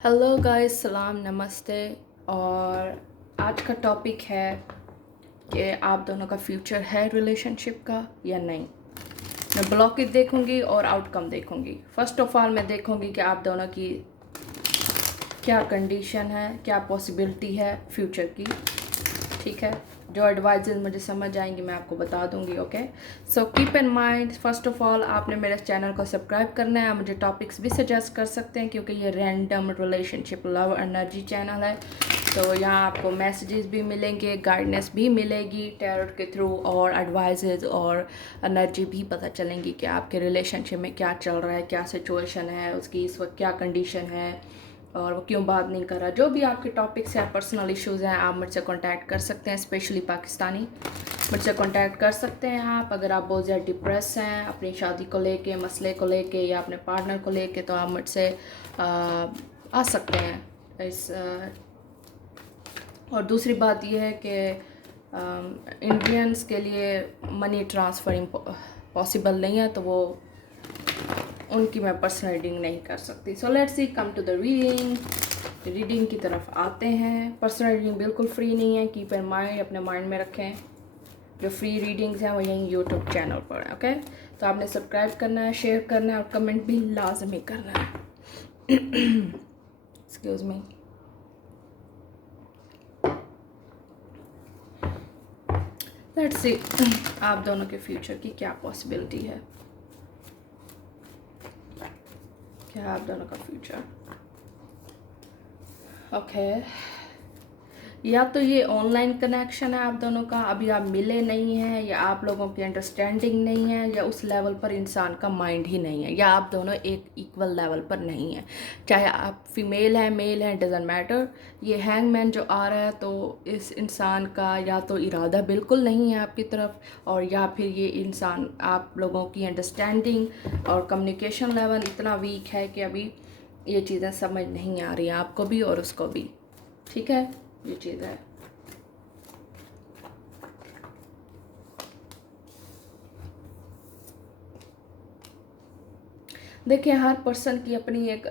Hello guys, सलाम, नमस्ते। और आज का टॉपिक है कि आप दोनों का फ्यूचर है रिलेशनशिप का या नहीं। मैं ब्लॉकेज देखूंगी और आउटकम देखूंगी। फर्स्ट ऑफ ऑल मैं देखूंगी कि आप दोनों की क्या कंडीशन है, क्या पॉसिबिलिटी है फ्यूचर की। ठीक है, जो एडवाइजेज मुझे समझ आएंगी मैं आपको बता दूंगी। Okay, so keep in mind, first of all आपने मेरे चैनल को सब्सक्राइब करना है। मुझे टॉपिक्स भी सजेस्ट कर सकते हैं क्योंकि ये random relationship love energy channel है। तो यहाँ आपको मैसेजेस भी मिलेंगे, गाइडेंस भी मिलेगी टैरोट के थ्रू, और एडवाइजेज और एनर्जी भी पता चलेंगी कि आपके रिलेशनशिप में क्या चल रहा है, क्या सिचुएशन है, उसकी इस वक्त क्या कंडीशन है और वो क्यों बात नहीं कर रहा। जो भी आपके टॉपिक्स हैं, पर्सनल इश्यूज़ हैं, आप मुझसे कांटेक्ट कर सकते हैं। स्पेशली पाकिस्तानी मुझसे कांटेक्ट कर सकते हैं आप। अगर आप बहुत ज़्यादा डिप्रेस हैं अपनी शादी को लेके, मसले को लेके या अपने पार्टनर को लेके, तो आप मुझसे आ सकते हैं इस और दूसरी बात यह है कि इंडियंस के लिए मनी ट्रांसफ़र पॉसिबल नहीं है, तो वो उनकी मैं पर्सनल रीडिंग नहीं कर सकती। So let's see, come to the reading की तरफ आते हैं। पर्सनल रीडिंग बिल्कुल फ्री नहीं है, कीप इन माइंड, अपने माइंड में रखें। जो फ्री रीडिंग्स हैं वो यहीं यूट्यूब चैनल पर है। ओके, तो आपने सब्सक्राइब करना है, शेयर करना है और कमेंट भी लाजमी करना है। Excuse me. लेट्स सी आप दोनों के फ्यूचर की क्या पॉसिबिलिटी है, क्या है आप दोनों का फ्यूचर। ओके, या तो ये ऑनलाइन कनेक्शन है आप दोनों का, अभी आप मिले नहीं हैं, या आप लोगों की अंडरस्टैंडिंग नहीं है, या उस लेवल पर इंसान का माइंड ही नहीं है, या आप दोनों एक इक्वल लेवल पर नहीं हैं। चाहे आप फीमेल हैं, मेल हैं, डजेंट मैटर। ये हैंगमैन जो आ रहा है, तो इस इंसान का या तो इरादा बिल्कुल नहीं है आपकी तरफ, और या फिर ये इंसान आप लोगों की अंडरस्टैंडिंग और कम्युनिकेशन लेवल इतना वीक है कि अभी ये चीज़ें समझ नहीं आ रही हैं आपको भी और उसको भी। ठीक है, ये चीज़ है। देखिए, हर पर्सन की अपनी एक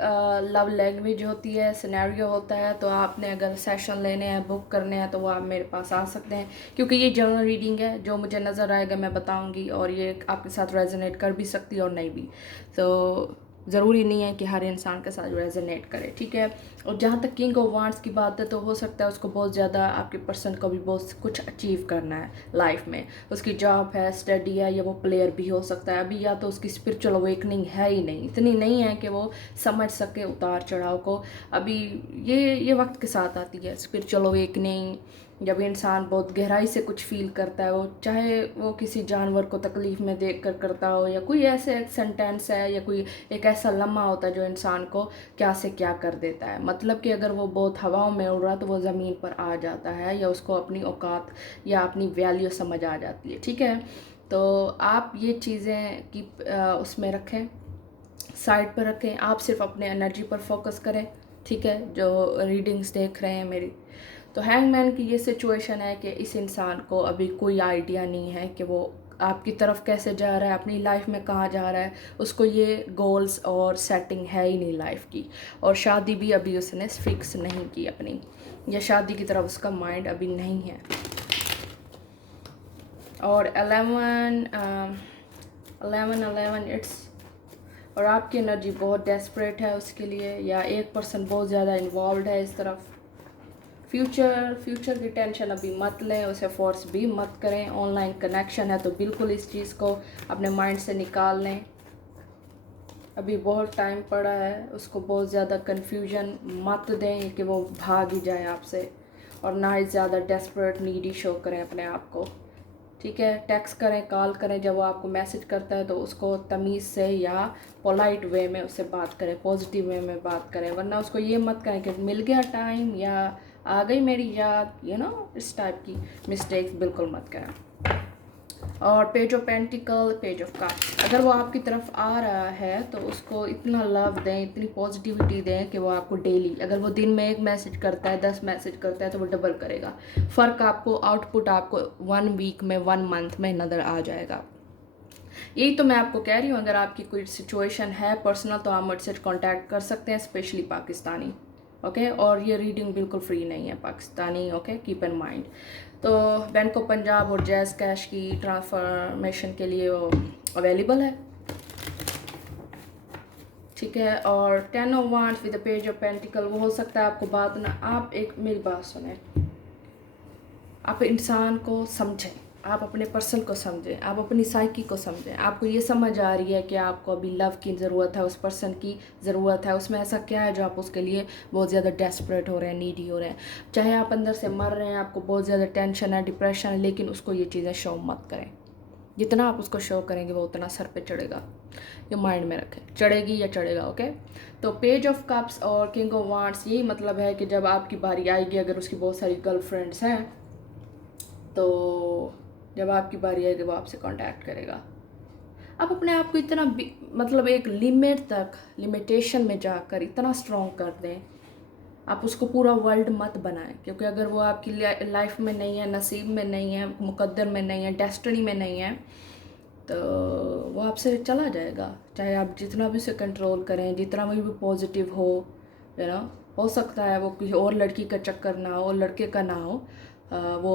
लव लैंग्वेज होती है, सिनेरियो होता है। तो आपने अगर सेशन लेने हैं, बुक करने हैं, तो वो आप मेरे पास आ सकते हैं, क्योंकि ये जनरल रीडिंग है। जो मुझे नज़र आएगा मैं बताऊंगी, और ये आपके साथ रेजोनेट कर भी सकती है और नहीं भी। तो ज़रूरी नहीं है कि हर इंसान के साथ रेजोनेट करे। ठीक है, और जहाँ तक किंग ऑफ वांड्स की बात है, तो हो सकता है उसको बहुत ज़्यादा, आपके पर्सन को भी बहुत कुछ अचीव करना है लाइफ में। उसकी जॉब है, स्टडी है, या वो प्लेयर भी हो सकता है अभी, या तो उसकी स्पिरिचुअल अवेकनिंग है ही नहीं, इतनी नहीं है कि वो समझ सके उतार चढ़ाव को अभी। ये वक्त के साथ आती है स्पिरिचुअल अवेकनिंग, जब इंसान बहुत गहराई से कुछ फील करता है। वो चाहे वो किसी जानवर को तकलीफ़ में देख कर करता हो, या कोई ऐसे एक सेंटेंस है, या कोई एक ऐसा लम्हा होता है जो इंसान को क्या से क्या कर देता है। मतलब कि अगर वो बहुत हवाओं में उड़ रहा तो वो ज़मीन पर आ जाता है, या उसको अपनी औकात या अपनी वैल्यू समझ आ जाती है। ठीक है, तो आप ये चीज़ें की उसमें रखें, साइड पर रखें। आप सिर्फ अपने एनर्जी पर फोकस करें। ठीक है, जो रीडिंग्स देख रहे हैं मेरी, तो हैंगमैन की ये सिचुएशन है कि इस इंसान को अभी कोई आइडिया नहीं है कि वो आपकी तरफ कैसे जा रहा है, अपनी लाइफ में कहाँ जा रहा है। उसको ये गोल्स और सेटिंग है ही नहीं लाइफ की, और शादी भी अभी उसने फिक्स नहीं की अपनी, या शादी की तरफ उसका माइंड अभी नहीं है। और 11 इट्स, और आपकी एनर्जी बहुत डेस्परेट है उसके लिए, या एक पर्सन बहुत ज़्यादा इन्वॉल्व है इस तरफ। फ्यूचर की टेंशन अभी मत लें, उसे फोर्स भी मत करें। ऑनलाइन कनेक्शन है तो बिल्कुल इस चीज़ को अपने माइंड से निकाल लें। अभी बहुत टाइम पड़ा है, उसको बहुत ज़्यादा कन्फ्यूजन मत दें कि वो भाग ही जाए आपसे, और ना ही ज़्यादा डेस्परेट नीडी शो करें अपने आप को। ठीक है, टेक्स्ट करें, कॉल करें, जब वो आपको मैसेज करता है तो उसको तमीज़ से या पोलाइट वे में उससे बात करें, पॉजिटिव वे में बात करें। वरना उसको ये मत करें कि मिल गया टाइम, या आ गई मेरी याद, इस टाइप की मिस्टेक्स बिल्कुल मत करें। और page of pentacle, page of cups, अगर वो आपकी तरफ आ रहा है तो उसको इतना लव दें, इतनी पॉजिटिविटी दें कि वो आपको डेली, अगर वो दिन में 1 मैसेज करता है, 10 मैसेज करता है, तो वो डबल करेगा। फ़र्क आपको, आउटपुट आपको 1 वीक में, 1 मंथ में नज़र आ जाएगा। यही तो मैं आपको कह रही हूँ, अगर आपकी कोई सिचुएशन है पर्सनल, तो आप मुझसे कांटेक्ट कर सकते हैं, स्पेशली पाकिस्तानी। ओके। और ये रीडिंग बिल्कुल फ्री नहीं है, Pakistani, okay, keep in mind. तो बैंक ऑफ पंजाब और जैज़ कैश की ट्रांसफॉर्मेशन के लिए वो अवेलेबल है, ठीक है। और 10 of wands with the page of pentacle, वो हो सकता है आपको बात ना, आप एक मेरी बात सुने, आप इंसान को समझें, आप अपने पर्सन को समझें, आप अपनी साइकी को समझें। आपको ये समझ आ रही है कि आपको अभी लव की ज़रूरत है, उस पर्सन की ज़रूरत है, उसमें ऐसा क्या है जो आप उसके लिए बहुत ज़्यादा डेस्परेट हो रहे हैं, नीडी हो रहे हैं। चाहे आप अंदर से मर रहे हैं, आपको बहुत ज़्यादा टेंशन है, डिप्रेशन है, लेकिन उसको ये चीज़ें शो मत करें। जितना आप उसको शो करेंगे वो उतना सर पे चढ़ेगा, ये माइंड में रखें, चढ़ेगी या चढ़ेगा, ओके। तो पेज ऑफ कप्स और किंग ऑफ वांड्स, यही मतलब है कि जब आपकी बारी आएगी, अगर उसकी बहुत सारी गर्लफ्रेंड्स हैं तो जब आपकी बारी आएगी वो आपसे कांटेक्ट करेगा। आप अपने आप को इतना मतलब एक लिमिट तक, लिमिटेशन में जाकर इतना स्ट्रॉन्ग कर दें, आप उसको पूरा वर्ल्ड मत बनाएं, क्योंकि अगर वो आपकी लाइफ में नहीं है, नसीब में नहीं है, मुकद्दर में नहीं है, डेस्टिनी में नहीं है, तो वो आपसे चला जाएगा। चाहे आप जितना भी उसे कंट्रोल करें, जितना भी पॉजिटिव हो, यू नो, हो सकता है वो किसी और लड़की का चक्कर ना हो, लड़के का ना हो, वो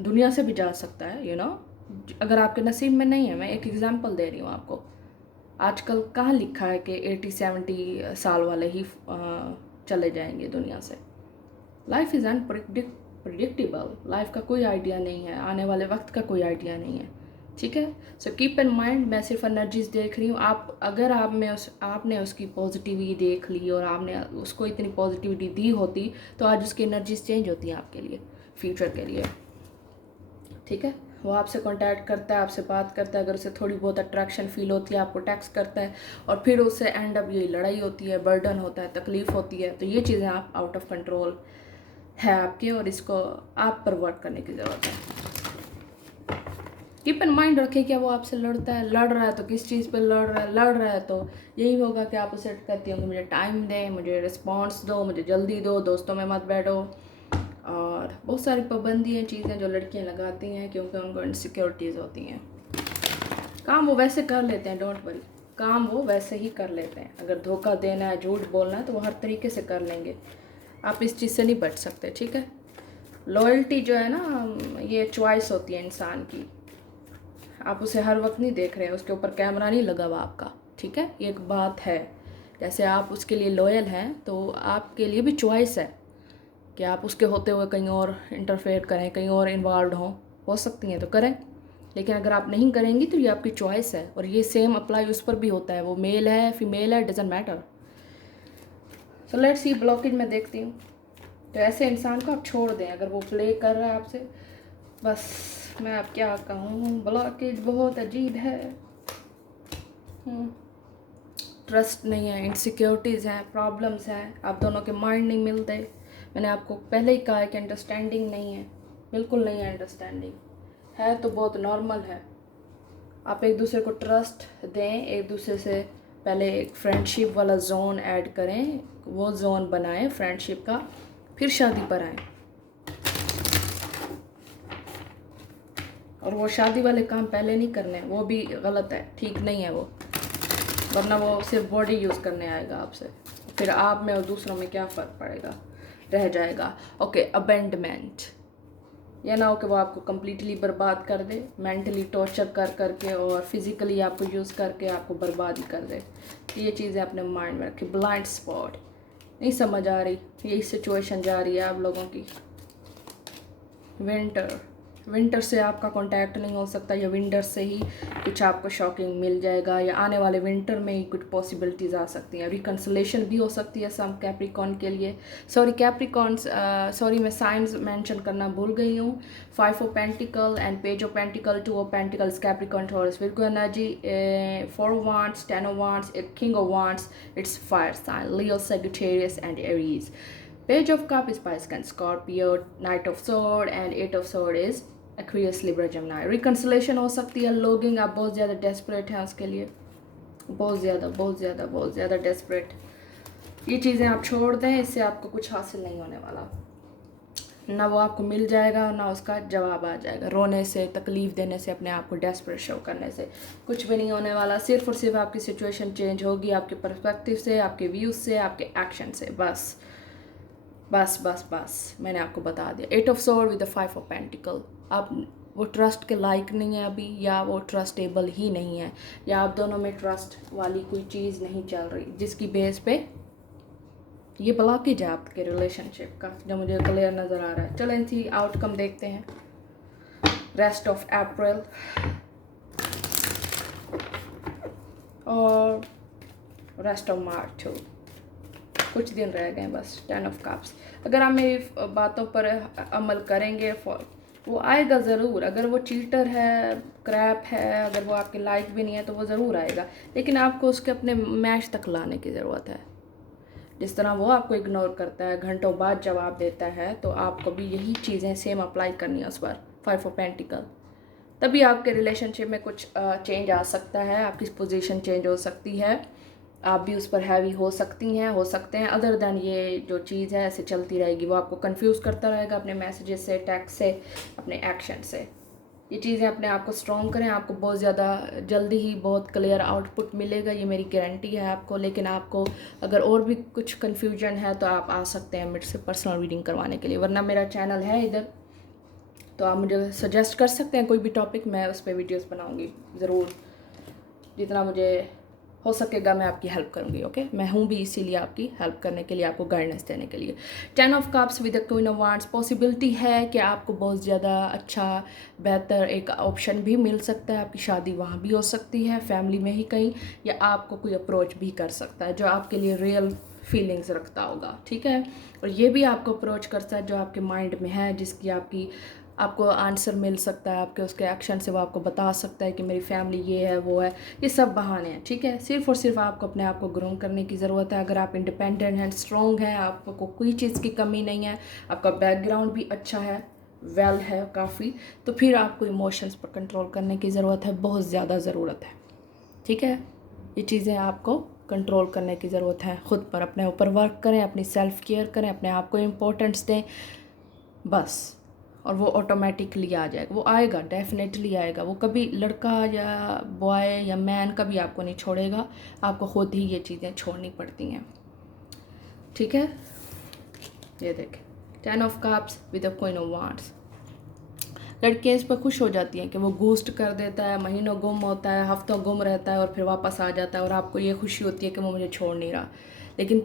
दुनिया से भी जा सकता है, यू नो। अगर आपके नसीब में नहीं है, मैं एक एग्जांपल दे रही हूँ आपको। आजकल कहाँ लिखा है कि 80-70 साल वाले ही चले जाएंगे दुनिया से। लाइफ इज़ अनप्रिडिक्टेबल, लाइफ का कोई आइडिया नहीं है, आने वाले वक्त का कोई आइडिया नहीं है, ठीक है। सो कीप इन माइंड, मैं सिर्फ एनर्जीज देख रही हूँ। आप अगर आपने उसकी पॉजिटिविटी देख ली और आपने उसको इतनी पॉजिटिविटी दी होती, तो आज उसकी एनर्जीज चेंज होती हैं आपके लिए, फ्यूचर के लिए, ठीक है। वो आपसे कांटेक्ट करता है, आपसे बात करता है, अगर उसे थोड़ी बहुत अट्रैक्शन फील होती है, आपको टेक्स्ट करता है, और फिर उससे एंड अप यही लड़ाई होती है, बर्डन होता है, तकलीफ़ होती है। तो ये चीज़ें आप आउट ऑफ कंट्रोल है आपके, और इसको आप पर वर्क करने की ज़रूरत है। कीप इन माइंड रखें कि वो आपसे लड़ता है, लड़ रहा है तो किस चीज़ पे लड़ रहा है तो यही होगा कि आप उसे कहती हो कि मुझे टाइम दे, मुझे रिस्पॉन्स दो, मुझे जल्दी दो, दोस्तों में मत बैठो। और बहुत सारी पाबंदी हैं, चीज़ें जो लड़कियां लगाती हैं क्योंकि उनको इनसिक्योरिटीज़ होती हैं। काम वो वैसे कर लेते हैं, डोंट वरी, काम वो वैसे ही कर लेते हैं। अगर धोखा देना है, झूठ बोलना है, तो वो हर तरीके से कर लेंगे। आप इस चीज़ से नहीं बच सकते, ठीक है। लॉयल्टी जो है ना, ये चॉइस होती है इंसान की। आप उसे हर वक्त नहीं देख रहे हैं, उसके ऊपर कैमरा नहीं लगा हुआ आपका, ठीक है। ये एक बात है, जैसे आप उसके लिए लॉयल हैं तो आपके लिए भी चॉइस है कि आप उसके होते हुए कहीं और इंटरफेयर करें, कहीं और इन्वॉल्व हों, हो सकती हैं तो करें। लेकिन अगर आप नहीं करेंगी तो ये आपकी चॉइस है, और ये सेम अप्लाई उस पर भी होता है, वो मेल है फीमेल है, doesn't matter. So let's C, blockage में देखती हूँ। तो ऐसे इंसान को आप छोड़ दें, अगर वो प्ले कर रहा है आपसे, बस मैं अब क्या कहूँ, ब्लॉकेज बहुत अजीब है। ट्रस्ट नहीं है, इनसिक्योरिटीज़ हैं, प्रॉब्लम्स हैं, आप दोनों के माइंड नहीं मिलते। मैंने आपको पहले ही कहा है कि अंडरस्टैंडिंग नहीं है, बिल्कुल नहीं है। अंडरस्टैंडिंग है तो बहुत नॉर्मल है। आप एक दूसरे को ट्रस्ट दें, एक दूसरे से पहले एक फ्रेंडशिप वाला जोन ऐड करें, वो जोन बनाएं फ्रेंडशिप का, फिर शादी पर आएँ। और वो शादी वाले काम पहले नहीं करने, वो भी गलत है, ठीक नहीं है वो, वरना वो सिर्फ बॉडी यूज़ करने आएगा आपसे, फिर आप में और दूसरों में क्या फ़र्क पड़ेगा, रह जाएगा। ओके, अबेंडमेंट, यह ना हो कि वो आपको कम्प्लीटली बर्बाद कर दे, मेंटली टॉर्चर कर करके और फिज़िकली आपको यूज़ करके आपको बर्बाद ही कर दे। ये चीज़ें अपने माइंड में रखिए। ब्लाइंड स्पॉट, नहीं समझ आ रही, यही सिचुएशन जा रही है आप लोगों की। विंटर से आपका कांटेक्ट नहीं हो सकता, या विंटर से ही कुछ आपको शॉकिंग मिल जाएगा, या आने वाले विंटर में ही कुछ पॉसिबिलिटीज़ आ सकती हैं। रिकन्सिलेशन भी हो सकती है सम कैप्रिकॉन के लिए। सॉरी कैप्रिकॉन्स, सॉरी मैं साइंस मेंशन करना भूल गई हूँ। 5 of pentacle and page of pentacle, 2 of pentacles, Capricorn, Taurus, Virgo energy, 4 of wands, 10 of wands, king of wands, it's fire sign, Leo, Sagittarius and Aries. Page of Cup is Pisces, Scorpio, Knight of Sword and 8 of Sword is Aquarius, Libra, Gemini। Reconciliation हो सकती है, logging, आप बहुत ज़्यादा desperate हैं उसके लिए, बहुत ज़्यादा डेस्परेट। ये चीज़ें आप छोड़ दें, इससे आपको कुछ हासिल नहीं होने वाला, ना वो आपको मिल जाएगा ना उसका जवाब आ जाएगा। रोने से, तकलीफ़ देने से, अपने आप को डेस्परेट शो करने से कुछ भी नहीं होने वाला। सिर्फ और सिर्फ आपकी सिचुएशन चेंज होगी आपके पर्सपेक्टिव से, आपके व्यूज़ से, आपके एक्शन से, बस। बस बस बस मैंने आपको बता दिया। 8 of sword with the 5 of pentacle. आप वो ट्रस्ट के लायक नहीं है अभी, या वो ट्रस्टेबल ही नहीं है, या आप दोनों में ट्रस्ट वाली कोई चीज़ नहीं चल रही, जिसकी बेस पे ये ब्लॉकेज है आपके रिलेशनशिप का, जो मुझे क्लियर नज़र आ रहा है। चलें इसी आउटकम देखते हैं। रेस्ट ऑफ अप्रैल और रेस्ट ऑफ मार्च, कुछ दिन रह गए बस। 10 ऑफ कप्स। अगर आप मेरी बातों पर अमल करेंगे वो आएगा ज़रूर। अगर वो चीटर है, क्रैप है, अगर वो आपके लाइक भी नहीं है तो वो ज़रूर आएगा, लेकिन आपको उसके अपने मैच तक लाने की ज़रूरत है। जिस तरह वो आपको इग्नोर करता है, घंटों बाद जवाब देता है, तो आपको भी यही चीज़ें सेम अप्लाई करनी है उस पर। 5 ऑफ पेंटिकल। तभी आपके रिलेशनशिप में कुछ चेंज आ सकता है, आपकी पोजीशन चेंज हो सकती है, आप भी उस पर हैवी हो सकती हैं, हो सकते हैं। अदर देन ये जो चीज़ है ऐसे चलती रहेगी, वो आपको कंफ्यूज करता रहेगा अपने मैसेजेस से, टेक्स्ट से, अपने एक्शन से। ये चीज़ें अपने आप को स्ट्रॉन्ग करें, आपको बहुत ज़्यादा जल्दी ही बहुत क्लियर आउटपुट मिलेगा, ये मेरी गारंटी है आपको। लेकिन आपको अगर और भी कुछ कन्फ्यूजन है तो आप आ सकते हैं मेरे से पर्सनल रीडिंग करवाने के लिए, वरना मेरा चैनल है इधर, तो आप मुझे सजेस्ट कर सकते हैं कोई भी टॉपिक, मैं उस पर वीडियोज़ बनाऊँगी ज़रूर। जितना मुझे हो सकेगा मैं आपकी हेल्प करूँगी। ओके, मैं हूँ भी इसीलिए आपकी हेल्प करने के लिए, आपको गाइडेंस देने के लिए। 10 of cups with the queen of wands. Possibility है कि आपको बहुत ज़्यादा अच्छा बेहतर एक ऑप्शन भी मिल सकता है, आपकी शादी वहाँ भी हो सकती है, फैमिली में ही कहीं, या आपको कोई अप्रोच भी कर सकता है जो आपके लिए रियल फीलिंग्स रखता होगा, ठीक है। और ये भी आपको अप्रोच करता है जो आपके माइंड में है, जिसकी आपको आंसर मिल सकता है, आपके उसके एक्शन से वो आपको बता सकता है कि मेरी फैमिली ये है वो है। ये सब बहाने हैं, ठीक है। सिर्फ और सिर्फ आपको अपने आप को ग्रूम करने की ज़रूरत है। अगर आप इंडिपेंडेंट हैं, स्ट्रॉन्ग हैं, आपको कोई चीज़ की कमी नहीं है, आपका बैकग्राउंड भी अच्छा है, वेल है काफ़ी, तो फिर आपको इमोशंस पर कंट्रोल करने की ज़रूरत है, बहुत ज़्यादा ज़रूरत है, ठीक है। ये चीज़ें आपको कंट्रोल करने की ज़रूरत है, ख़ुद पर, अपने ऊपर वर्क करें, अपनी सेल्फ केयर करें, अपने आप को इम्पोर्टेंस दें, बस। और वो ऑटोमेटिकली आ जाएगा, वो आएगा, डेफिनेटली आएगा। वो कभी लड़का या बॉय या मैन कभी आपको नहीं छोड़ेगा, आपको खुद ही ये चीज़ें छोड़नी पड़ती हैं, ठीक है। ये देखें 10 of cups with the queen of wands. लड़कियाँ इस पर खुश हो जाती हैं कि वो घोस्ट कर देता है, महीनों गुम होता है, हफ्तों गुम रहता है और फिर वापस आ जाता है, और आपको ये खुशी होती है कि वो मुझे छोड़ नहीं रहा, लेकिन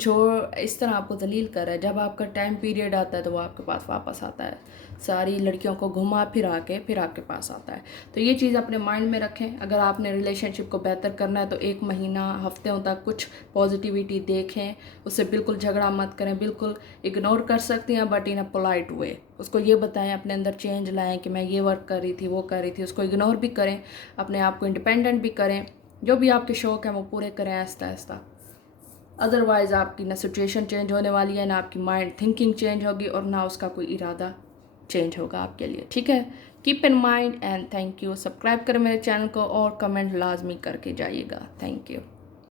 इस तरह आपको जलील कर रहा है। जब आपका टाइम पीरियड आता है तो वो आपके पास वापस आता है, सारी लड़कियों को घुमा फिरा के फिर आपके पास आता है। तो ये चीज़ अपने माइंड में रखें। अगर आपने रिलेशनशिप को बेहतर करना है तो 1 महीना, हफ्तों तक कुछ पॉजिटिविटी देखें, उससे बिल्कुल झगड़ा मत करें, बिल्कुल इग्नोर कर सकती हैं, but in a polite way. उसको ये बताएं, अपने अंदर चेंज लाएं कि मैं ये वर्क कर रही थी, वो कर रही थी। उसको इग्नोर भी करें, अपने आप को इंडिपेंडेंट भी करें, जो भी आपके शौक़ हैं वो पूरे करें आहिस्ता आहिस्ता। अदरवाइज़ आपकी ना सिचुएशन चेंज होने वाली है, ना आपकी माइंड थिंकिंग चेंज होगी, और ना उसका कोई इरादा चेंज होगा आपके लिए, ठीक है। Keep in mind and thank you. Subscribe करें मेरे चैनल को और कमेंट लाजमी करके जाइएगा। Thank you.